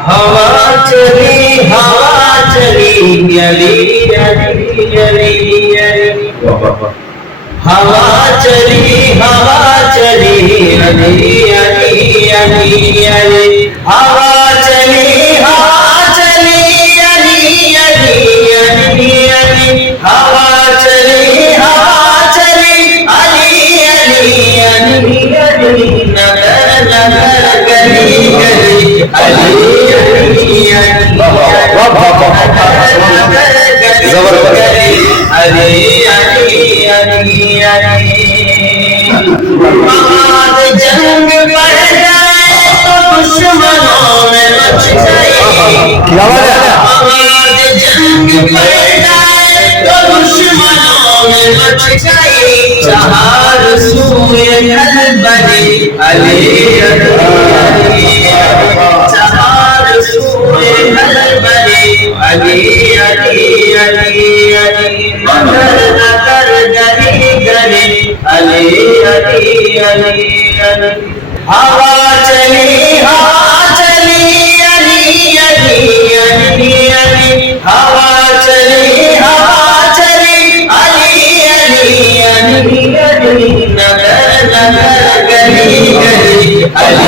ہوا چلی علی علی علی علی ہوا چلی علی علی علی علی ہوا چلی علی علی علی علی ہوا چلی علی علی علی علی نگر نگر گلی گلی علی علی علی علی علی علی علی آج جنگ بڑھ جائے تو دشمنوں میں مچ جائے آج جنگ بڑھ جائے تو دشمنوں میں مچ جائے چہار سوئے بنے علی علی چہار سوئے بنے علی علی علی علی نگر نگر گلی گلی علی علی علی علی ہوا چلی علی علی علی علی علی ہوا چلی علی علی علی علی نگر نگر گلی گلی علی